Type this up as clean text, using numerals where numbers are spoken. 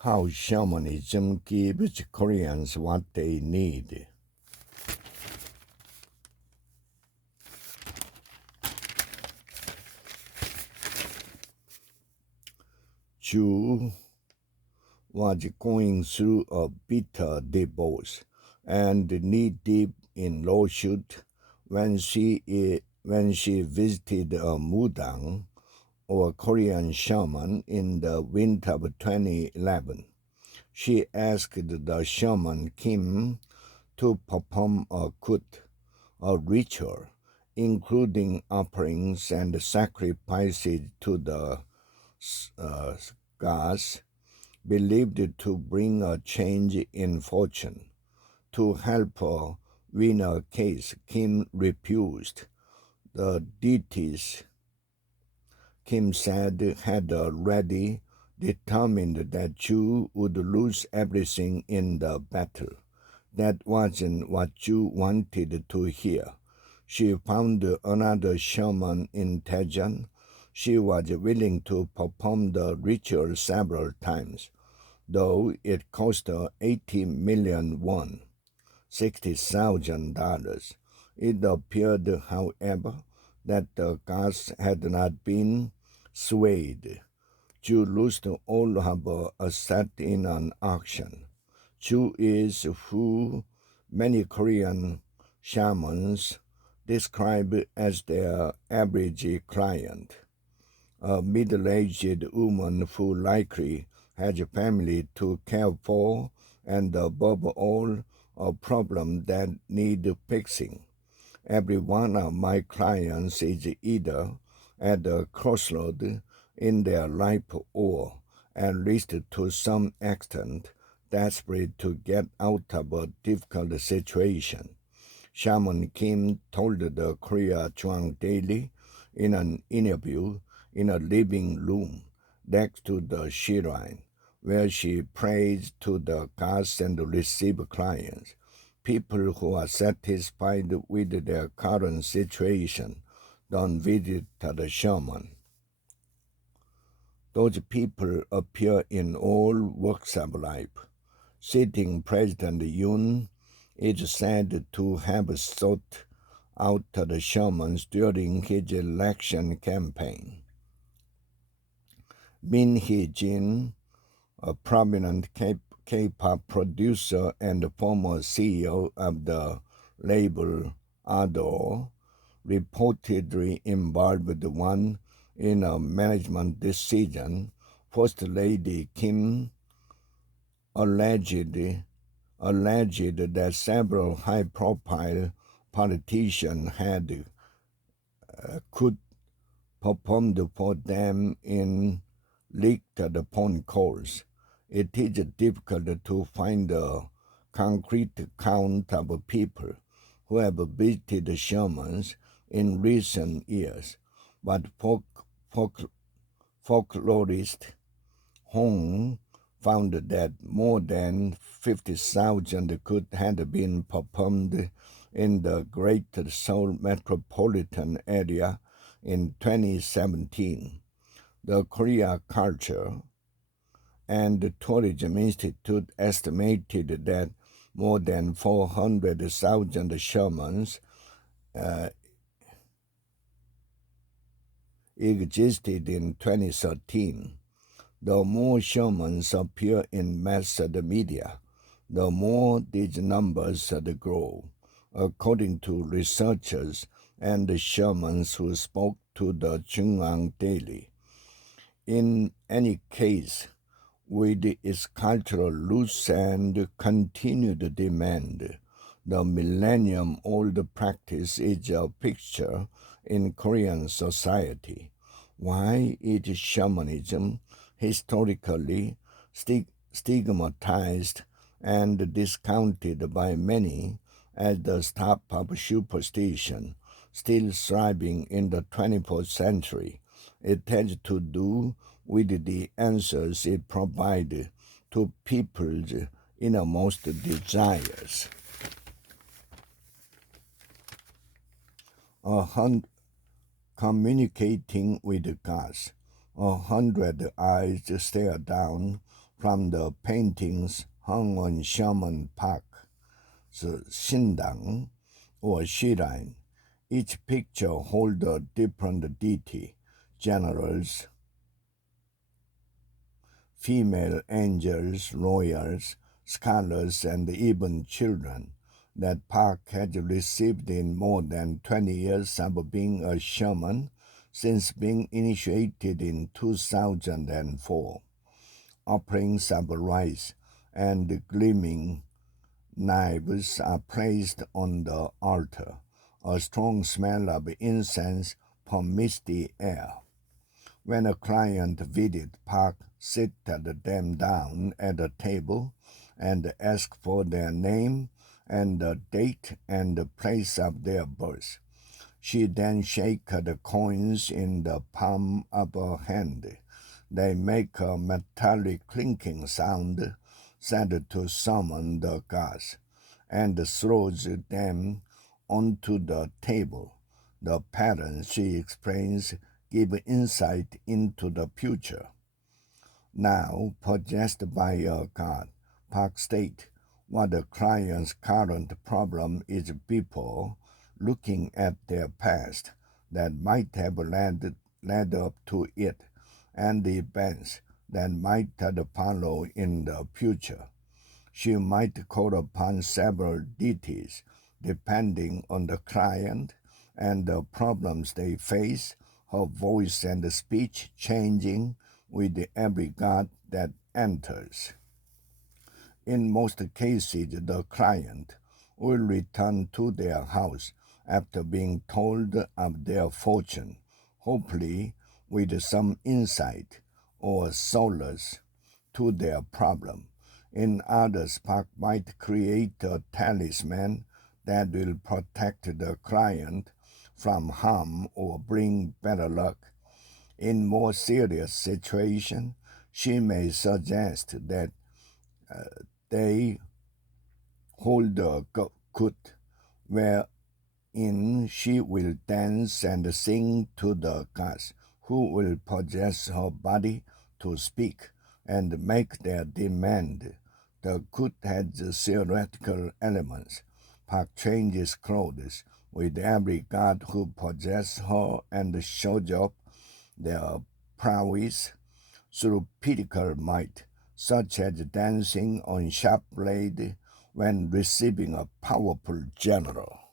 How shamanism gives Koreans what they need. Chu was going through a bitter divorce and knee-deep in lawsuit when she visited a mudang, or Korean shaman, in the winter of 2011. She asked the shaman Kim to perform a kut, a ritual, including offerings and sacrifices to the gods, believed to bring a change in fortune. To help her win a case, Kim refused. The deities, Kim said, had already determined that Chu would lose everything in the battle. That wasn't what Chu wanted to hear. She found another shaman in Daejeon. She was willing to perform the ritual several times, though it cost her 80 million won, $60,000. It appeared, however, that the gods had not been swayed. Chu lost all of her assets in an auction. Chu is who many Korean shamans describe as their average client, a middle-aged woman who likely has a family to care for and, above all, a problem that needs fixing. Every one of my clients is either at a crossroad in their life or, at least to some extent, desperate to get out of a difficult situation. Shaman Kim told the Korea Jwang Daily in an interview in a living room next to the shrine, where she prays to the gods and receives clients, people who are satisfied with their current situation don't visit the shaman. Those people appear in all walks of life. Sitting President Yoon is said to have sought out the shamans during his election campaign. Min Hee-jin, a prominent K-pop producer and former CEO of the label Adore, reportedly involved in a management decision. First Lady Kim alleged that several high-profile politicians had could performed for them in leaked phone calls. It is difficult to find a concrete count of people who have visited shamans in recent years, but folklorist Hong found that more than 50,000 could have been performed in the Greater Seoul metropolitan area in 2017. The Korea Culture and Tourism Institute estimated that more than 400,000 shamans existed in 2013. The more shamans appear in mass media, the more these numbers grow, according to researchers and shamans who spoke to the Chungang Daily. In any case, with its cultural roots and continued demand, the millennium-old practice is a fixture in Korean society. Why is shamanism historically stigmatized and discounted by many as the stuff of superstition, still thriving in the 21st century? It has to do with the answers it provides to people's innermost desires. Communicating with the gods. 100 eyes stare down from the paintings hung on Sherman Park's Shindang or shrine. Each picture holds a different deity, generals, female angels, royals, scholars, and even children. That Park has received in more than 20 years of being a shaman since being initiated in 2004. Offerings of rice and gleaming knives are placed on the altar. A strong smell of incense permeates the air. When a client visits Park, sit them down at a table and ask for their name and the date and the place of their birth. She then shakes the coins in the palm of her hand. They make a metallic clinking sound said to summon the gods, and throws them onto the table. The patterns, she explains, give insight into the future. Now, possessed by a god, Park states what the client's current problem is before looking at their past that might have led up to it and the events that might follow in the future. She might call upon several deities depending on the client and the problems they face, her voice and speech changing with every god that enters. In most cases, the client will return to their house after being told of their fortune, hopefully with some insight or solace to their problem. In others, Park might create a talisman that will protect the client from harm or bring better luck. In more serious situations, she may suggest that they hold a court wherein she will dance and sing to the gods, who will possess her body to speak and make their demand. The court has theoretical elements. Park changes clothes with every god who possesses her and shows up their prowess through physical might, such as dancing on sharp blade when receiving a powerful general.